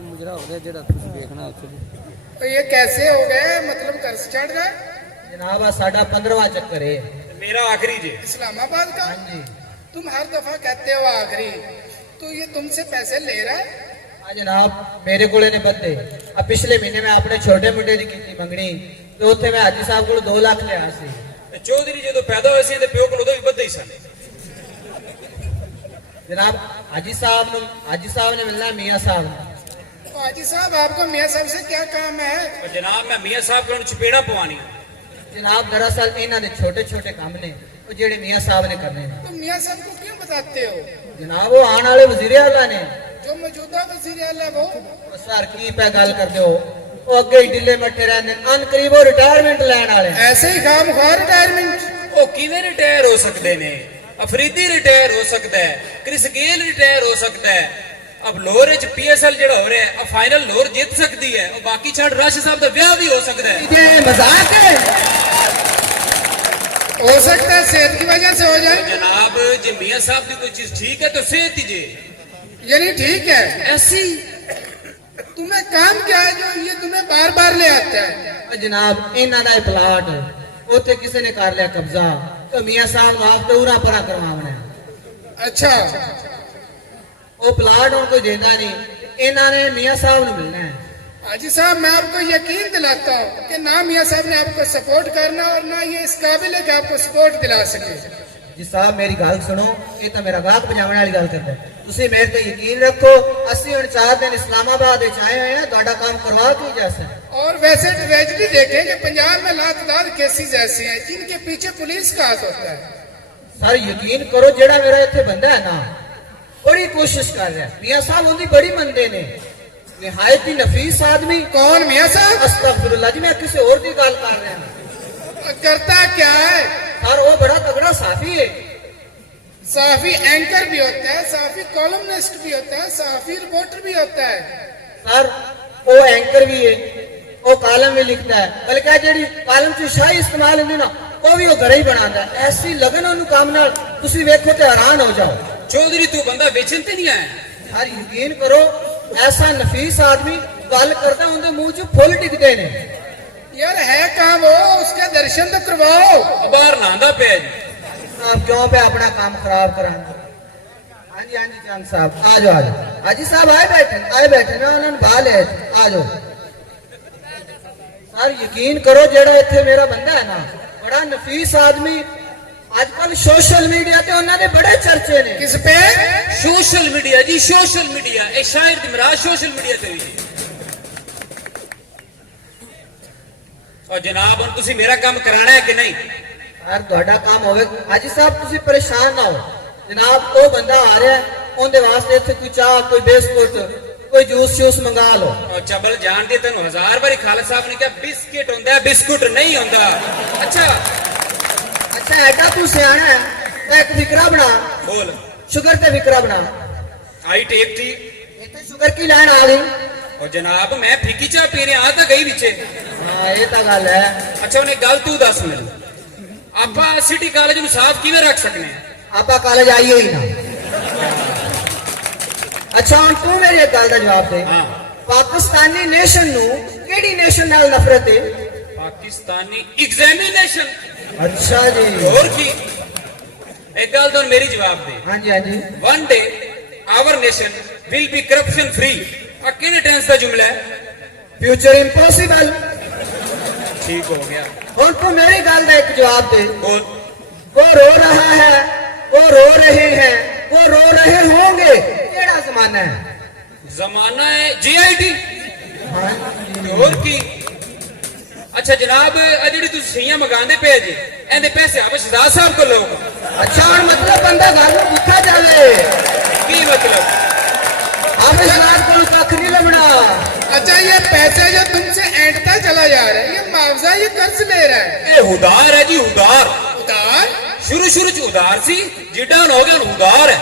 मुजरा हो गया जेड़ा तुसी देखना उत्थे तो ये कैसे हो गए, मतलब कर्ज चढ़ गए? जनाब आ साडा 15वां चक्कर है। मेरा आखिरी जी। इस्लामाबाद का? हाँ जी। तुम हर दफा कहते हो आखिरी, तो ये तुमसे पैसे ले रहा है? हाँ जनाब मेरे कोले ने बंदे अब पिछले महीने मैं अपने छोटे मुंडे की कीती मंगनी तो उत्थे मैं हाजी साहब को 2 लाख लिया सी। चौधरी जो पैदा हुए सी ते प्यो कोल उदों भी बद्दे ही सन। जनाब हाजी साहब ने मिलना है मियाँ साहब ने। तो हाजी साहब आपको मियाँ साहब से क्या काम है? और जनाब मैं मियाँ साहब को चपेड़ा पवानी। जनाब दरअसल इन्हों ने छोटे छोटे काम ने वो जेड़े मियाँ साहब ने करने ने। तो मियाँ साहब को क्यों बताते हो? जनाब वो आने वाले वजीर आला ने जो मौजूदा वजीर आला वो? सर की पे गल करते हो वो अगे ही ढिले मट्टे रहने अन करीब वो रिटायरमेंट लैन वाले ऐसे ही खाम खा रिटायरमेंट? वो किवें रिटायर हो सकते ने? अफरीदी रिटायर हो सकता है, क्रिस गेल रिटायर हो सकता है। अब लोर च पीएसएल जेड़ा हो रहा है अब फाइनल लोर जीत सकती है और बाकी छड़ राशि साहब का ब्याह भी हो सकता है। ये मजाक है। हो सकता है सेहत की वजह से हो जाए। जनाब जी मियाँ साहब की कोई चीज ठीक है तो सेहत ही जे यानी ठीक है। ऐसी तुम्हें काम क्या है जो ये तुम्हें बार बार ले आता है? जनाब इन्हों का प्लाट उसे किसी ने कर लिया कब्जा तो मियाँ साहब आप तो उरा परा करवाना है। अच्छा वो प्लाट उनको कोई देना नहीं इन्होंने मियाँ साहब ने मिलना है। हाजी साहब मैं आपको यकीन दिलाता हूँ कि ना मियाँ साहब ने आपको सपोर्ट करना और ना ये इस काबिल है कि आपको सपोर्ट दिला सके। जी साहब मेरी गल सुनो ये तो मेरा गाहक बजाने वाली गल करता है तुसी मेरे पे यकीन रखो असि हुण 4 दिन इस्लामाबाद विच आए हुए हैं तुहाडा काम करवा के जैसा। और वैसे ट्रेजिडी देखें कि पंजाब में लातदार केसेस ऐसे हैं जिनके पीछे पुलिस का हाथ होता है। सर यकीन करो जेड़ा मेरा इत्थे बंदा है ना बड़ी कोशिश कर रहा है मियाँ साहब उनकी बड़ी मंदे ने निहायत ही नफीस आदमी। कौन मियाँ साहब? अस्तगफिरुल्लाह जी मैं किसी और की गल कर रहा हूं। करता क्या है? सर वो बड़ा तगड़ा साफी है। साफी एंकर भी होता है, साफी कॉलमनिस्ट भी होता है, साफी रिपोर्टर भी होता है। सर वो एंकर भी है वो कॉलम भी लिखता है बल्कि जेडी कॉलम च शाही इस्तेमाल होंदी ना वो भी वो घर ही बनाता है। ऐसी लगन उन्होंने काम नाल तुसी वेखो ते हैरान हो जाओ। चौधरी तू बंदा बेचन ते नहीं आया? सर यकीन करो ऐसा नफीस आदमी गल करता उनके मुंह च फुल टिकते ने। यार है कहाँ वो, उसके दर्शन तो करवाओ। बाहर नहांदा पे आप क्यों पे अपना काम खराब कराना। हाँ जी चांद साहब आ जाओ हाजी साहब आए बैठे ना उन्होंने भा ले आ जाओ। सर यकीन करो जेड़ा इत्थे मेरा बंदा है ना बड़ा नफीस आदमी आजकल सोशल मीडिया ते उन्होंने बड़े चर्चे ने। किस पे? सोशल मीडिया जी सोशल मीडिया एक शायर दी मराज सोशल मीडिया ते हुई। और जनाब हुण तुसी मेरा काम कराना है कि नहीं? यार तुहाडा काम होवे हाजी साहब तुसी परेशान ना हो जनाब वो बंदा आ रहा है उनके वास्ते इत्थे कोई चाह कोई बिस्कुट कोई जूस शूस मंगा लो। और चबल जान दे तेन 1000 बारी खालिद साहब ने कहा बिस्किट होंदा है बिस्कुट नहीं होंदा। अच्छा ऐडा तू सियाना है तो एक विकरा बना बोल शुगर ते विकरा बना। आई टेप थी इतने शुगर की लैन आ गई। और जनाब मैं फीकी चाह पी रहा तो गई विचे। हाँ ये तो गल है। अच्छा उन्हें गल तू दस मैनू आप सिटी कॉलेज में साफ किवें रख सकने? आप कॉलेज आइए ही ना। अच्छा हम तू मेरी एक गल का जवाब दे। हाँ पाकिस्तानी नेशन नू केड़ी नेशन नाल नफरत है? पाकिस्तानी एग्जामिनेशन। अच्छा जी और की एक गल तो मेरी जवाब दे। हाँ जी one day our nation will be corruption free. किहड़े टेंस का जुमला है? Future impossible. ठीक हो गया। और तू मेरी गल का एक जवाब दे। बोल वो रो रहा है वो रो रहे हैं वो रो रहे होंगे केड़ा जमाना है? जमाना है जीआईडी। हाँ और की अच्छा जनाब जी तुम सही मंगाते पे जी एंदे पैसे आप शहजाद साहब को लो। अच्छा और मतलब बंदा घर में पूछा जाए की मतलब? आप शहजाद को कख नहीं लबना। अच्छा ये पैसे जो तुमसे ऐंठता चला जा रहा है ये मुआवजा ये कर्ज ले रहा है? ये उधार है जी उधार। उधार? शुरू च उधार सी जिड्डा हो गया उधार है।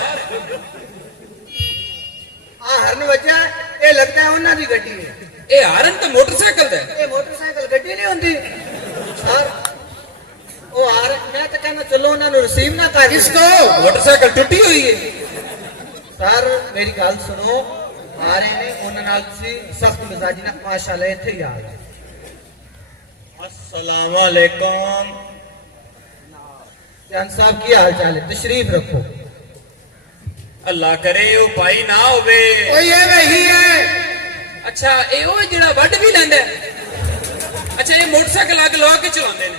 हाँ हरन वजह ये लगता है उन्होंने की गड्डी है। ये हारन तो मोटरसाइकिल है। ये मोटरसाइकिल गड्डी नहीं होती सर। वो आ रहे मैं तो कहना चलो उन्होंने रिसीव ना कर। किसको? मोटरसाइकिल टूटी हुई है। सर मेरी गल सुनो ਆ ਰਹੇ ਨੇ ਉਹਨਾਂ ਨਾਲ ਤੁਸੀਂ ਸਖਤ ਮਿਜ਼ਾਜੀ ਨਾਲ ਮਾਸ਼ਾਅੱਲਾ ਇੱਥੇ ਹੀ ਆ ਗਏ। अस्सलाम वालेकुम। जान साहब की हाल चाल है? तशरीफ रखो। ਅੱਲਾ ਕਰੇ ਉਹ ਭਾਈ ਨਾ ਹੋਵੇ। ओ ये वही है। ਅੱਛਾ ਇਹ ਉਹ ਜਿਹੜਾ ਵੱਢ ਵੀ ਲੈਂਦਾ ਹੈ? ਅੱਛਾ ਇਹ ਮੋਟਰਸਾਈਕਲ ਅੱਗ ਲਾ ਕੇ ਚਲਾਉਂਦੇ ਨੇ।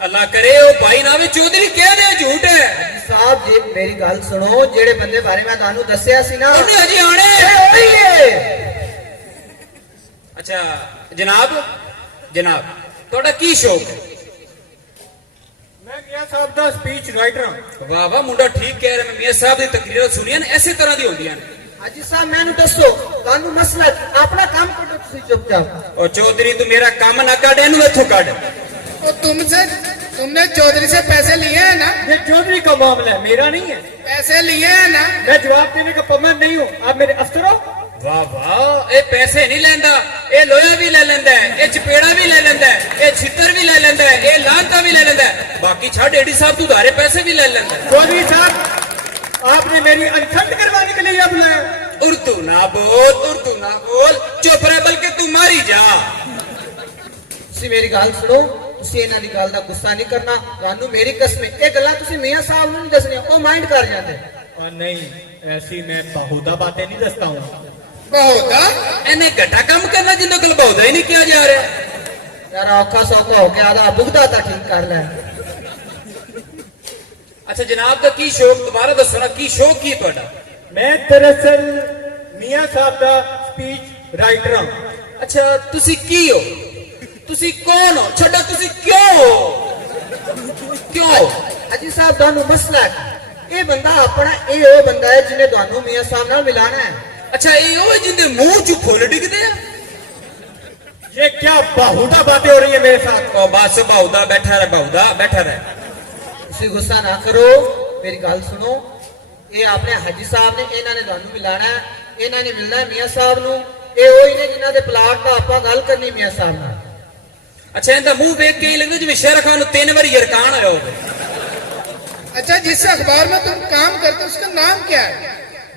ਅੱਲਾ ਕਰੇ ਉਹ ਭਾਈ ਨਾ ਹੋਵੇ। ਚੌਧਰੀ ਕਹਿੰਦੇ ਆ ਝੂਠ ਹੈ। साहब जी मेरी गल सुनो, जेड़े बंदे बारे मैं तानू दस्सिया सी ना, ਉਹਨੇ ਹਜੇ ਆਣੇ। ਇਹ ਉਹੀ ਹੈ। ਅੱਛਾ ਜਨਾਬ ਜਨਾਬ ਤੁਹਾਡਾ ਕੀ ਸ਼ੌਕ ਹੈ? मैं मियां साहब दा स्पीच राइटर हां। ਵਾਹ ਵਾਹ ਮੁੰਡਾ ਠੀਕ ਕਹਿ ਰਿਹਾ। ਮੈਂ ਮੀਆਂ ਸਾਹਿਬ ਦੀ ਤਕਰੀਰਾਂ ਸੁਣੀਆਂ ਨੇ, ਐਸੇ ਤਰ੍ਹਾਂ ਦੀ ਹੁੰਦੀਆਂ ਨੇ। हाजी साहब मैनू दसो तानू मसला की? अपना काम करो तुसी चुपचाप। ਉਹ ਚੌਧਰੀ ਤੂੰ ਮੇਰਾ ਕੰਮ ਨਾ ਕੱਢ, ਇਹਨੂੰ ਇੱਥੋਂ ਕੱਢ। तो तुमने चौधरी से पैसे लिए हैं ना? ये चौधरी का मामला है, मेरा नहीं है। पैसे लिए हैं ना? मैं जवाब देने का पाबंद नहीं हूँ। आप मेरे अफसर हो। ਵਾਹ ਵਾਹ ਇਹ ਪੈਸੇ ਨਹੀਂ ਲੈਂਦਾ, ਇਹ ਲੋਹਾ ਵੀ ਲੈ ਲੈਂਦਾ ਹੈ, ਇਹ ਚਪੇੜਾ ਵੀ ਲੈ ਲੈਂਦਾ ਹੈ, ਇਹ ਛਿੱਤਰ ਵੀ ਲੈ ਲੈਂਦਾ ਹੈ, ਇਹ ਲਾਂਤਾ ਵੀ ਲੈ ਲੈਂਦਾ ਹੈ। ਬਾਕੀ ਛੱਡ ਏਡੀ ਸਾਹਿਬ ਤੂੰ ਉਧਾਰੇ ਪੈਸੇ ਵੀ ਲੈ ਲੈਂਦਾ ਹੈ। चौधरी साहब आपने मेरी अनफंड करवाने के लिए यहाँ बुलाया। उर्दू ना बोल, चुप रह, बल्कि तू मारी जा। तुसी मेरी गल सुनो, तुसी इन्हां दी गल दा गुस्सा नहीं करना। तानू मेरी कसम है, ये गल्लां तुसी मियां साहब नू नहीं दसनियां, ओ माइंड कर जांदे। और नहीं, ऐसी मैं बहुधा बातें नहीं दसता हूँ। बहुत ਇਹਨੇ ਘਟਾ ਕੰਮ ਕਰਨਾ ਜਿੰਦੋਂ ਕੋਲ ਬਹੁਦਾ ਹੀ ਨਹੀਂ ਕਿਹਾ ਜਾ ਰਿਹਾ। यार औखा सौखा हो के आधा भुगता तां ठीक कर ले। ਅੱਛਾ ਜਨਾਬ ਦਾ ਕੀ ਸ਼ੌਕ, ਦੁਬਾਰਾ ਦੱਸੋ ਨਾ ਕੀ ਸ਼ੌਕ ਕੀ ਤੁਹਾਡਾ? मैं दरअसल मियां साहब दा स्पीच राइटर हूँ। ਅੱਛਾ ਤੁਸੀਂ ਕੀ ਹੋ? ਤੁਸੀਂ ਕੌਣ ਹੋ? ਛੱਡੋ ਤੁਸੀਂ ਕਿਉਂ ਹੋ? ਕਿਉਂ? हाजी साहब तानू मसला है, ये बंदा अपना ये वो बंदा है जिन्हें तानू मियां साहब नाल मिलाना है। ਅੱਛਾ ਇਹ ਉਹ ਜਿੰਦੇ ਮੂੰਹ ਚ ਫੁੱਲ ਡਿੱਗਦੇ ਆ? ये क्या बहुधा बातें हो रही है मेरे साथ। ਉਹ ਬਸ ਬਹੁਦਾ ਬੈਠਾ ਰਹਿ, ਬਹੁਦਾ ਬੈਠਾ ਰਹਿ। तुसी गुस्सा ना करो, मेरी गल सुनो। ये आपने हाजी साहब ने इन्हां ने तानू मिलाना है, इन्हां ने मिलना है मियां साहब नू। ये वही ने जिन्हां दे प्लाट दा आपां गल करनी मियां साहब नाल। ਅੱਛਾ ਇਹਦਾ ਮੂੰਹ ਵੇਖ ਕੇ ਹੀ ਲੱਗਦਾ ਜਿਵੇਂ ਸ਼ੇਰ ਖਾਨ ਨੂੰ 3 ਵਾਰੀ ਯਰਕਾਨ ਹੋਇਆ ਹੋਵੇ। अच्छा, जिस अखबार में तुम काम करते हो उसका नाम क्या है?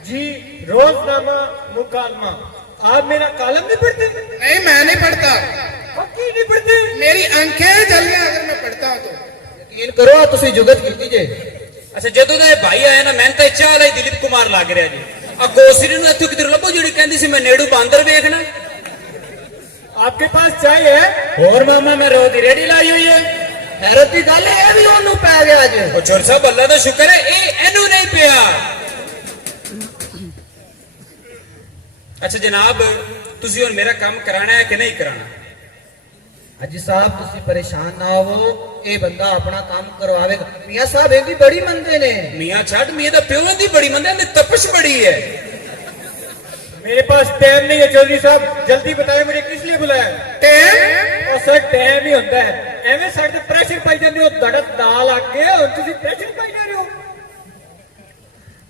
जी रोजनामा मुकालमा। आप मेरा कॉलम नहीं पढ़ते? नहीं, मैं नहीं पढ़ता। पक्की नहीं पढ़ते? मेरी आंखें जल गई अगर मैं पढ़ता हूँ तो। यकीन करो तुसी जुगत कीती जे। ਅੱਛਾ ਜਦੋਂ ਦਾ ਇਹ ਭਾਈ ਆਇਆ ਨਾ ਮੈਨੂੰ ਤਾਂ ਚਾਹ ਲਈ ਦਿਲੀਪ ਕੁਮਾਰ ਲੱਗ ਰਿਹਾ ਜੀ। ਆ ਗੋਸਰੀ ਨੂੰ ਇੱਥੋਂ ਕਿਧਰ ਲੱਭੋ ਜਿਹੜੀ ਕਹਿੰਦੀ ਸੀ ਮੈਂ ਨੇੜੂ ਬਾਂਦਰ ਵੇਖਣਾ। आपके पास चाय है? ਹੋਰ ਮਾਮਾ ਮੈਂ ਰੋਹ ਦੀ ਰੇੜੀ ਲਾਈ ਹੋਈ ਹੈ। हैरत की गल है, ये भी ओनू पै गया जे। ਉਹ ਛੋਰ ਸਾਹਿਬ ਅੱਲਾ ਦਾ ਸ਼ੁਕਰ ਹੈ ਇਹ ਇਹਨੂੰ ਨਹੀਂ ਪਿਆ। ਅੱਛਾ ਜਨਾਬ ਤੁਸੀਂ ਹੁਣ ਮੇਰਾ ਕੰਮ ਕਰਾਣਾ ਹੈ ਕਿ ਨਹੀਂ ਕਰਾਣਾ? हाजी साहब तुसी परेशान ना हो, ये बंदा अपना काम करवावेगा। मियां साहब इनकी बड़ी मनते ने। ਮੀਆਂ ਛੱਡ ਮੀਆਂ ਦਾ ਪਿਓ ਦੀ ਬੜੀ ਮੰਦਾ ਨੇ ਤਪਸ਼ ਬੜੀ ਹੈ। मेरे पास टाइम नहीं है चौधरी साहब, जल्दी बताएं मुझे किस लिए बुलाया है? टाइम? और सर टाइम ही होता है, एवं साढ़े प्रेशर पाई जाते हो, धड़क दाल आके और तुसी प्रेशर पाई जा रहे हो।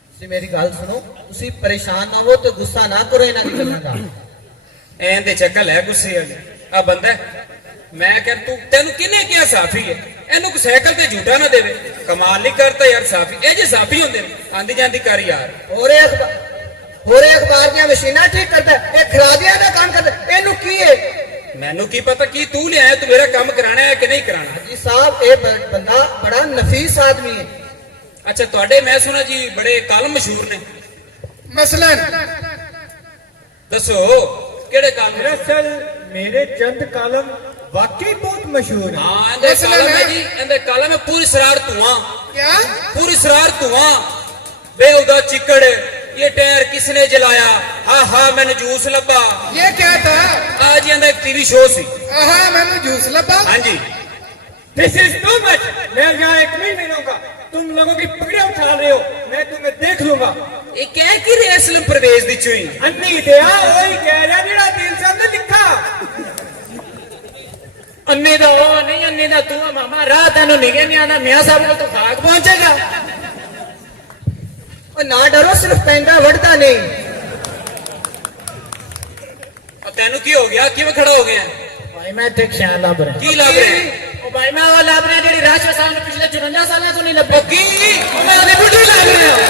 तुसी मेरी गल सुनो, तुसी परेशान ना हो तो गुस्सा ना करो इन्हां दी गल्लां दा। ਐਂ ਤੇ ਚੱਕਲ ਹੈ ਗੁੱਸੇ ਵਾਲੀ। ਆ ਬੰਦਾ ਮੈਂ ਕਹਿ ਤੂੰ ਤੈਨੂੰ ਕਿਹਨੇ ਕਿਹਾ ਸਾਫੀ ਹੈ? ਇਹਨੂੰ ਕੋ ਸਾਈਕਲ ਤੇ ਝੂਟਾ ਨਾ ਦੇਵੇ। ਕਮਾਲ ਨਹੀਂ ਕਰਤਾ ਯਾਰ ਸਾਫੀ। ਇਹ ਜੇ ਸਾਫੀ ਹੁੰਦੇ ਨੇ ਆਂਦੀ ਜਾਂਦੀ ਕਰ ਯਾਰ। होरे अखबार दी मशीनां ठीक करता है, ये खरादियां दा काम करता है। इनू की है? ਮੈਨੂੰ ਕੀ ਪਤਾ ਕੀ ਤੂੰ ਲਿਆਇਆ, ਤੂੰ ਮੇਰਾ ਕੰਮ ਕਰਾਣਾ ਹੈ ਕਿ ਨਹੀਂ ਕਰਾਣਾ? जी साहब ये बंदा बड़ा नफीस आदमी है। ਅੱਛਾ ਤੁਹਾਡੇ ਮੈਂ ਸੁਣਾ ਜੀ ਬੜੇ ਕਾਲਮ ਮਸ਼ਹੂਰ ਨੇ। मसलन ਦੱਸੋ ਕਿਹੜੇ ਕਾਲਮ? दरअसल मेरे चंद कॉलम वाकई बहुत मशहूर है। ਹਾਂ ਇਹਦੇ ਕਾਲਮ ਹੈ ਜੀ, ਇਹਦੇ ਕਾਲਮ ਹੈ ਪੂਰੀ ਸਰਾਰ ਧੂਆਂ, क्या? पूरी सरार धुआं, बेहुदा चिकड़, ये टायर किसने जलाया, हा हा मैंने जूस लबा। ये क्या था? आज ये एक टीवी शो सी। आहा, मैंने जूस लपा। हाँ जी दिस इज टू मच। मैं यहाँ एक नहीं मिलूंगा, तुम लोगों की पकड़ियां उछाल रहे हो, मैं तुम्हें देख लूंगा। ये कह की रे असलम परवेज दी चुई। अन्नी दिया वही कह रहा जेड़ा दिल से हमने लिखा। अन्ने दा ओ नहीं, अन्ने दा तू मामा। राह तेनू निगे नहीं आना, मियां साहब को तो खाक पहुंचेगा। और ना डरो, सिर्फ पैंदा वढ़ता नहीं। और तेनू की हो गया, किवें खड़ा हो गया? भाई मैं ते ख्याल लब रहा की लाभ रहे? ओ भाई मैं वो लब रहा जेडी राष्ट्र साहब ने पिछले 54 साल तो नहीं लब्बे की मैं अपनी बुढ़ी लाभ रहा हूं।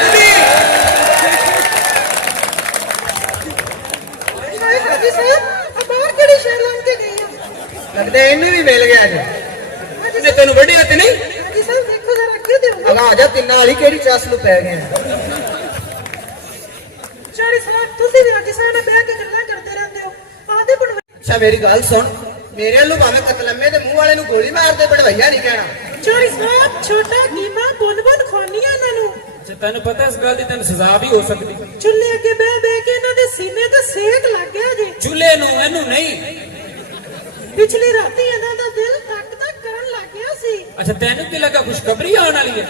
ਲੱਗਦਾ ਇਹਨੂੰ ਵੀ ਮਿਲ ਗਿਆ ਜੀ ਇਹਨੇ ਤੈਨੂੰ ਵੱਢਿਆ ਤੇ ਨਹੀਂ ਹਾਜੀ ਸਾਹਿਬ ਦੇਖੋ ਜਰਾ ਅੱਗੇ ਦਿਓ ਅਗਾ ਆ ਜਾ ਤਿੰਨਾਂ ਵਾਲੀ ਕਿਹੜੀ ਚਾਸ ਨੂੰ ਪੈ ਗਏ ਚਾਰੀ ਸਲਾਹ ਤੁਸੀਂ ਵੀ ਹਾਜੀ ਸਾਹਿਬ ਨਾਲ ਬਹਿ ਕੇ ਗੱਲਾਂ ਕਰਦੇ ਰਹਿੰਦੇ ਹੋ ਆਦੇ ਬਣ ਅੱਛਾ ਮੇਰੀ ਗੱਲ ਸੁਣ ਮੇਰੇ ਵੱਲੋਂ ਭਾਵੇਂ ਕਤਲੰਮੇ ਦੇ ਮੂੰਹ ਵਾਲੇ ਨੂੰ ਗੋਲੀ ਮਾਰਦੇ ਬੜਵਈਆ ਨਹੀਂ ਕਹਿਣਾ ਚਾਰੀ ਸਾਹਿਬ ਛੋਟਾ ਕੀਮਾ ਬੁੰਨ ਖਵਾਨੀਆਂ ਇਹਨਾਂ ਨੂੰ ਜੇ ਤੈਨੂੰ ਪਤਾ ਇਸ ਗੱਲ ਦੀ ਤੈਨੂੰ ਸਜ਼ਾ ਵੀ ਹੋ ਸਕਦੀ ਚੁੱਲ੍ਹੇ ਅੱਗੇ ਬਹਿ ਕੇ ਇਹਨਾਂ ਦੇ ਸੀਨੇ ਤੇ ਸੇਕ ਲੱਗ ਗਿਆ ਜੀ ਚੁੱਲ੍ਹੇ ਨੂੰ ਇਹਨੂੰ ਨਹੀਂ ਪਿਛਲੀ ਰਾਤੀ ਇਹਨਾਂ ਦਾ ਦਿਲ ਟਕ ਟਕ ਕਰਨ ਲੱਗ ਗਿਆ ਸੀ ਅੱਛਾ ਤੈਨੂੰ ਕੀ ਲੱਗਾ ਖੁਸ਼ਖਬਰੀ ਆਉਣ ਵਾਲੀ ਹੈ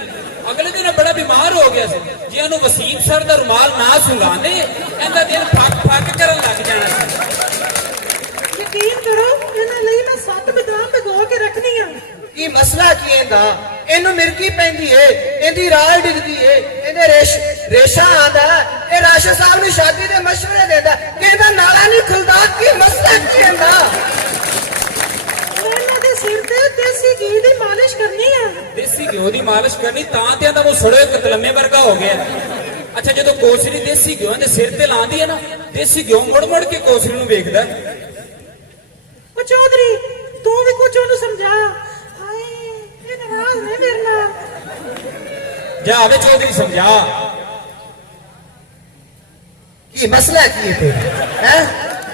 ਅਗਲੇ ਦਿਨ ਬੜਾ ਬਿਮਾਰ ਹੋ ਗਿਆ ਸੀ ਜੇ ਉਹਨੂੰ ਵਸੀਮ ਸਰ ਦਾ ਰੁਮਾਲ ਨਾ ਸੁੰਘਾਉਂਦੇ ਇਹਦਾ ਦਿਲ ਫੱਕ ਕਰਨ ਲੱਗ ਜਾਣਾ ਸੀ ਯਕੀਨ ਕਰੋ ਇਹਨਾਂ ਲਈ ਮੈਂ 7 ਬਦਾਮ ਭਿਗੋ ਕੇ ਰੱਖਣੀਆਂ ਕੀ ਮਸਲਾ ਕੀ ਇਹਦਾ ਇਹਨੂੰ ਮਿਰਗੀ ਪੈਂਦੀ ਏ ਇਹਦੀ ਰਾਲ ਡਿੱਗਦੀ ਏ ਇਹਦੇ ਰੇਸ਼ਾ ਆਂਦਾ ਇਹ ਰਾਸ਼ਾ ਸਾਹਿਬ ਨੂੰ ਸ਼ਾਦੀ ਦੇ ਮਸ਼ਵਰੇ ਦਿੰਦਾ ਕਿ ਇਹਦਾ ਨਾਲਾ ਨਹੀਂ ਖੁੱਲਦਾ ਕੀ ਮਸਲਾ ਕੀ ਇਹਦਾ ਇਹਨਾਂ ਦੇ ਸਿਰ ਤੇ ਦੇਸੀ ਘੀ ਦੀ ਮਾਲਿਸ਼ ਕਰਨੀ ਆ ਦੇਸੀ ਘਿਓ ਦੀ ਮਾਲਿਸ਼ ਕਰਨੀ ਤਾਂ ਤੇ ਇਹਦਾ ਉਹ ਸੜੇ ਕਤਲਮੇ ਵਰਗਾ ਹੋ ਗਿਆ ਅੱਛਾ ਜਦੋਂ ਕੋਸਰੀ ਦੇਸੀ ਘਿਓ ਦੇ ਸਿਰ ਤੇ ਲਾਉਂਦੀ ਹੈ ਨਾ ਦੇਸੀ ਘਿਓ ਮੁੜ ਕੇ ਕੋਸਰੀ ਨੂੰ ਵੇਖਦਾ ਉਹ ਚੌਧਰੀ ਤੂੰ ਵੀ ਕੁਝ ਉਹਨੂੰ ਸਮਝਾ ਹਾਏ ਇਹ ਨਾਰਾਜ਼ ਨੇ ਮੇਰੇ ਨਾਲ ਜਾ ਆਵੇ ਚੌਧਰੀ ਸਮਝਾ ਕੀ ਮਸਲਾ ਕੀ ਹੈ ਹੈ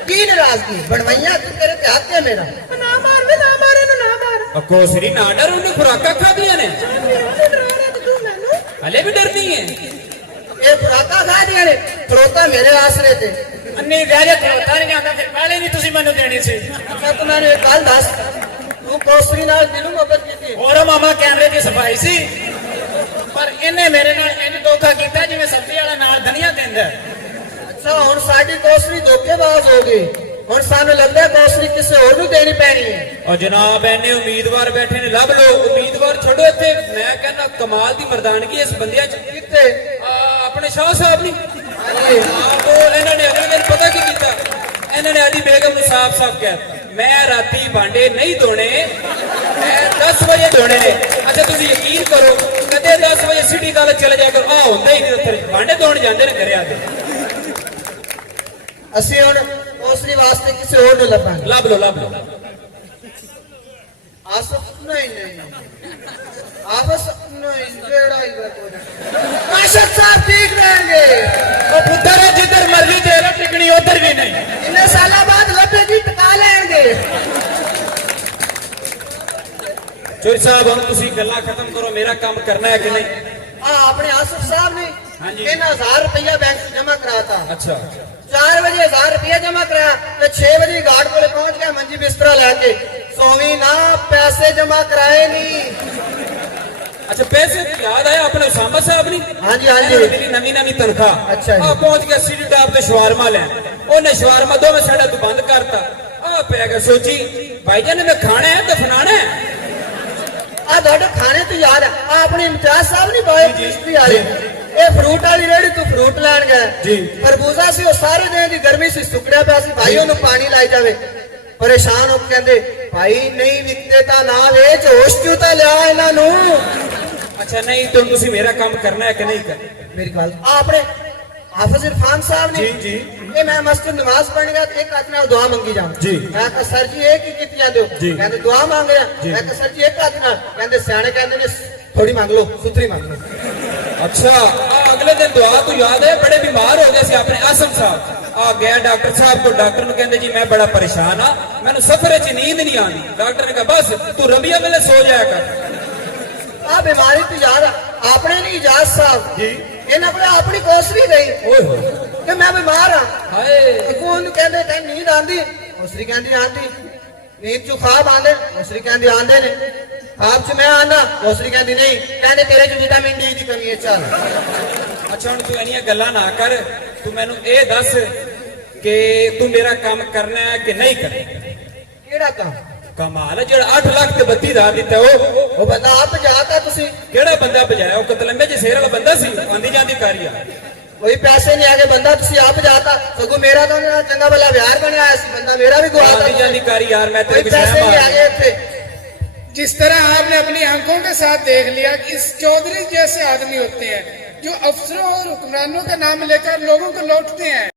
ਕੀ ਨਾਰਾਜ਼ਗੀ ਬਣਵਾਈਆਂ ਤੂੰ ਤੇਰੇ ਤੇ ਹੱਥ ਹੈ ਮੇਰਾ ਨਾ ਮਾਰ ਵੇ ਨਾ ਮਾਰ ਇਹਨੂੰ ਨਾ ਮਾਰ ਕੋਸਰੀ ਨਾ ਡਰ ਉਹਨੇ ਖੁਰਾਕਾਂ ਖਾਧੀਆਂ ਨੇ ਉਹਨੂੰ ਡਰਾ ਰਿਹਾ ਤੇ ਤੂੰ ਮੈਨੂੰ ਹਲੇ ਵੀ ਡਰਦੀ ਹੈ ਇਹ ਖੁਰਾਕਾਂ ਖਾ ਦੀਆਂ ਨੇ ਖਲੋਤਾ ਮੇਰੇ ਆਸਰੇ ਤੇ ਅੰਨੀ ਵਿਆਹ ਖਲੋਤਾ ਨਹੀਂ ਜਾਂਦਾ ਫਿਰ ਪਹਿਲੇ ਨਹੀਂ ਤੁਸੀਂ ਮੈਨੂੰ ਦੇਣੀ ਸੀ ਮੈਂ ਤੁਹਾਨੂੰ ਇੱਕ ਗੱਲ ਦੱਸ ਤੂੰ ਕੋਸਰੀ ਨਾਲ ਦਿਲੋਂ ਮੁਹੱਬਤ ਕੀਤੀ ਹੋਰ ਮਾਮਾ ਕੈਮਰੇ ਦੀ ਸਫਾਈ ਸੀ ਪਰ ਇਹਨੇ ਮੇਰੇ ਨਾਲ ਇੰਜ ਧੋਖਾ ਕੀਤਾ ਜਿਵੇਂ ਸਬਜ਼ੀ ਵਾਲਾ ਨਾਲ ਧਨੀਆ ਦਿੰਦਾ ਅੱਛਾ ਹੁਣ ਸਾਡੀ ਕੋਸਰੀ ਧੋਖੇਬਾਜ਼ ਹੋ ਗਈ ਹੁਣ ਸਾਨੂੰ ਲੱਗਦਾ ਕੋਸਰੀ ਕਿਸੇ ਹੋਰ ਨੂੰ ਦੇਣੀ ਪੈਣੀ ਹੈ ਔਰ ਜਨਾਬ ਐਨੇ ਉਮੀਦਵਾਰ ਬੈਠੇ ਨੇ ਲੱਭ ਲਓ ਉਮੀਦਵਾਰ ਛੱਡੋ ਇੱਥੇ ਮੈਂ ਕਹਿੰਦਾ ਕਮਾਲ ਦੀ ਮਰਦਾਨਗੀ ਇਸ ਬੰਦਿਆਂ ਚ ਕਿੱਥੇ ਆਪਣੇ ਸ਼ਾਹ ਸਾਹਿਬ ਨਹੀਂ ਉਹ ਇਹਨਾਂ ਨੇ ਅਗਲੇ ਦਿਨ ਪਤਾ ਕੀ ਕੀਤਾ ਇਹਨਾਂ ਨੇ ਆਦੀ ਬੇਗਮ ਨੂੰ ਸਾਫ਼ ਕਿਹਾ ਮੈਂ ਰਾਤੀ ਭਾਂਡੇ ਨਹੀਂ ਧੋਣੇ ਮੈਂ 10 ਵਜੇ ਧੋਣੇ ਨੇ ਅੱਛਾ ਤੁਸੀਂ ਯਕੀਨ ਕਰੋ ਕਦੇ 10 ਵਜੇ ਸਿਟੀ ਕਾਲਜ ਚਲੇ ਜਾਇਆ ਕਰੋ ਹੁੰਦਾ ਹੀ ਨਹੀਂ ਉੱਥੇ ਭਾਂਡੇ ਧੋਣ ਜਾਂਦੇ ਨੇ ਘਰੇ ਆ ਕੇ ਅਸੀਂ ਹੁਣ ਕੋਸਰੀ ਵਾਸਤੇ ਕਿਸੇ ਹੋਰ ਨੂੰ ਲੱਭਾਂਗੇ ਲੱਭ ਲਓ ਆਸਫ ਨਹੀਂ ਆਪਸ ਨਹੀਂ ਕਿਹੜਾ ਹੀ ਕਾਸ਼ਕ ਸਾਹਿਬ ਠੀਕ ਰਹਿਣਗੇ ਉਹ ਪੁੱਤਰ ਜਿੱਧਰ ਮਰਜ਼ੀ ਤੇਰਾ ਟਿਕਣੀ ਉਧਰ ਵੀ ਨਹੀਂ ਇੰਨੇ ਸਾਲਾਂ ਬਾਅਦ ਲੱਭੇਗੀ ਟਿਕਾ ਲੈਣਗੇ ਚੋਰੀ ਸਾਹਿਬ ਹੁਣ ਤੁਸੀਂ ਗੱਲਾਂ ਖਤਮ ਕਰੋ ਮੇਰਾ ਕੰਮ ਕਰਨਾ ਹੈ ਕਿ ਨਹੀਂ ਆਪਣੇ ਆਸਫ ਸਾਹਿਬ ਨੇ ਹਾਂਜੀ। ਇਹਨਾਂ 1000 ਰੁਪਇਆ ਬੈਂਕ 'ਚ ਜਮ੍ਹਾਂ ਕਰਾਤਾ ਅੱਛਾ 4 ਵਜੇ 1000 ਰੁਪਇਆ ਜਮ੍ਹਾਂ ਕਰਾਇਆ ਤੇ 6 ਵਜੇ ਗਾਰਡ ਕੋਲੇ ਪਹੁੰਚ ਗਿਆ ਮੰਜੀ ਬਿਸਤਰਾ ਲੈ ਕੇ ਸੋਵੀ ਨਾ ਪੈਸੇ ਜਮ੍ਹਾਂ ਕਰਾਏ ਨਹੀਂ ਅੱਛਾ ਪੈਸੇ ਯਾਦ ਆਇਆ ਆਪਣੇ ਉਸਾਮਾ ਸਾਹਿਬ ਨੇ ਹਾਂਜੀ ਮੇਰੀ ਨਵੀਂ ਤਨਖਾਹ ਅੱਛਾ ਜੀ। ਆ ਪਹੁੰਚ ਗਿਆ ਸਿਟੀ ਟਾਪ ਤੇ ਸ਼ਵਾਰਮਾ ਲੈਣ ਉਹਨੇ ਸ਼ਵਾਰਮਾ ਦੋਵੇਂ ਸਾਡਾ ਤੋਂ ਬੰਦ ਕਰਤਾ ਆ ਪੈ ਗਿਆ ਸੋਚੀ ਭਾਈ ਜਾਨ ਨੇ ਖਾਣਾ ਹੈ ਦਫਨਾਣਾ ਹੈ ਆ ਤੁਹਾਡੇ ਖਾਣੇ ਤੋਂ ਯਾਦ ਆ ਆਪਣੇ ਇਮਤਿਆਜ਼ ਸਾਹਿਬ ਨਹੀਂ ਬਾਏ ਮਿਸਟਰੀ ਵਾਲੇ ਇਹ ਫਰੂਟ ਵਾਲੀ ਰੇੜੀ ਤੋਂ ਫਰੂਟ ਲੈਣ ਗਏ ਜੀ। ਖਰਬੂਜ਼ਾ ਸੀ ਉਹ ਸਾਰੇ ਦਿਨ ਦੀ ਗਰਮੀ ਸੀ ਸੁੱਕੜਿਆ ਪਿਆ ਸੀ ਭਾਈ ਉਹਨੂੰ ਪਾਣੀ ਲਾਈ ਜਾਵੇ ਪਰੇਸ਼ਾਨ ਹੋ ਕੇ ਕਹਿੰਦੇ ਭਾਈ ਨਹੀਂ ਵਿਕਦੇ ਤਾਂ ਨਾ ਵੇਚ ਹੋਸ਼ ਕਿਉਂ ਤਾਂ ਲਿਆ ਇਹਨਾਂ ਨੂੰ ਅੱਛਾ ਨਹੀਂ ਤਾਂ ਤੁਸੀਂ ਮੇਰਾ ਕੰਮ ਕਰਨਾ ਹੈ ਕਿ ਨਹੀਂ ਕਰਨਾ ਮੇਰੀ ਗੱਲ ਆਪਣੇ ਹਾਫਿਜ਼ ਇਰਫਾਨ ਸਾਹਿਬ ਨੇ ਜੀ। ਇਹ ਮੈਂ ਮਸਜਿਦ ਨਮਾਜ਼ ਪੜ੍ਹਨ ਗਿਆ ਤੇ ਇੱਕ ਹੱਥ ਨਾਲ ਦੁਆ ਮੰਗੀ ਜਾਵਾਂ ਜੀ। ਮੈਂ ਕਿਹਾ ਸਰ ਜੀ ਇਹ ਕੀ ਕੀਤੀ ਜਾਂਦੇ ਹੋ ਜੀ। ਕਹਿੰਦੇ ਦੁਆ ਮੰਗ ਰਿਹਾ ਮੈਂ ਕਿਹਾ ਸਰ ਜੀ ਇੱਕ ਹੱਥ ਨਾਲ ਕਹਿੰਦੇ ਸਿਆਣੇ ਕਹਿੰਦੇ ਨੇ ਥੋੜੀ ਮੰਗ ਲਓ ਸੁਥਰੀ ਮੰਗ ਲਓ ਅੱਛਾ ਆ ਅਗਲੇ ਦਿਨ ਦੁਆ ਤੋਂ ਯਾਦ ਹੈ ਬੜੇ ਬਿਮਾਰ ਹੋ ਗਏ ਸੀ ਆਪਣੇ ਆਸਮ ਸਾਹਿਬ ਆ ਗਿਆ ਡਾਕਟਰ ਸਾਹਿਬ ਕੋਲ ਡਾਕਟਰ ਨੂੰ ਕਹਿੰਦੇ ਜੀ ਮੈਂ ਬੜਾ ਪਰੇਸ਼ਾਨ ਆ ਮੈਨੂੰ ਸਫਰ 'ਚ ਨੀਂਦ ਨਹੀਂ ਆਉਂਦੀ ਡਾਕਟਰ ਨੇ ਕਿਹਾ ਬਸ ਤੂੰ ਰਬੀਆ ਵੇਲੇ ਸੋ ਜਾਇਆ ਕਰ ਆ ਬਿਮਾਰੀ ਤੋਂ ਯਾਦ ਆ ਆਪਣੇ ਨਹੀਂ ਇਜਾਜ਼ ਸਾਹਿਬ ਜੀ। ਇਹਨਾਂ ਕੋਲ ਆਪਣੀ ਕੋਸਰੀ ਗਈ ਓਏ ਹੋਏ ਕਿ ਮੈਂ ਬਿਮਾਰ ਆ ਹਾਏ ਕੋਨ ਨੂੰ ਕਹਿੰਦੇ ਤੈਨੂੰ ਨੀਂਦ ਆਂਦੀ ਕੋਸਰੀ ਕਹਿੰਦੀ ਆਂਦੀ ਨੀਂਦ ਚ ਖਾਬ ਆਂਦੇ ਕੋਸਰੀ ਕਹਿੰਦੀ ਆਂਦੇ ਨੇ ਖਾਬ ਚ ਮੈਂ ਆਂਦਾ ਕੋਸਰੀ ਕਹਿੰਦੀ ਨਹੀਂ ਕਹਿੰਦੇ ਤੇਰੇ ਚ ਵਿਟਾਮਿਨ ਡੀ ਦੀ ਕਮੀ ਹੈ ਚੱਲ ਅੱਛਾ ਹੁਣ ਤੂੰ ਇਹਨੀਆਂ ਗੱਲਾਂ ਨਾ ਕਰ ਤੂੰ ਮੈਨੂੰ ਇਹ ਦੱਸ ਕਿ ਤੂੰ ਮੇਰਾ ਕੰਮ ਕਰਨਾ ਹੈ ਕਿ ਨਹੀਂ ਕਰਨਾ ਕਿਹੜਾ ਕੰਮ ਕਮਾਲ ਹੈ ਜਿਹੜਾ 8 ਲੱਖ ਤੇ 32,000 ਦਿੱਤਾ ਉਹ ਬੰਦਾ ਆਪ ਜਾਤਾ ਤੁਸੀਂ ਕਿਹੜਾ ਬੰਦਾ ਬਜਾਇਆ ਉਹ ਕਤਲੰਬੇ ਚ ਸ਼ੇਰ ਵਾਲਾ ਬੰਦਾ ਸੀ ਆਂਦੀ ਜਾਂਦੀ ਕਾਰੀ ਆ ਕੋਈ ਪੈਸੇ ਨਹੀਂ ਆਗੇ ਬੰਦਾ ਤੁਸੀਂ ਆਪ ਜਾਤਾ ਸਗੋਂ ਮੇਰਾ ਤਾਂ ਚੰਗਾ ਭਲਾ ਵਿਹਾਰ ਬਣਿਆ ਆਇਆ ਸੀ ਬੰਦਾ ਮੇਰਾ ਵੀ ਗਵਾਤਾ आंधी जानी कारी यार मैं तेरे कोई पीछे पैसे नहीं मार आगे थे जिस तरह आपने अपनी आंखों के साथ देख लिया कि इस चौधरी जैसे आदमी होते हैं जो अफसरों और हुक्मरानों का नाम लेकर लोगों को लौटते हैं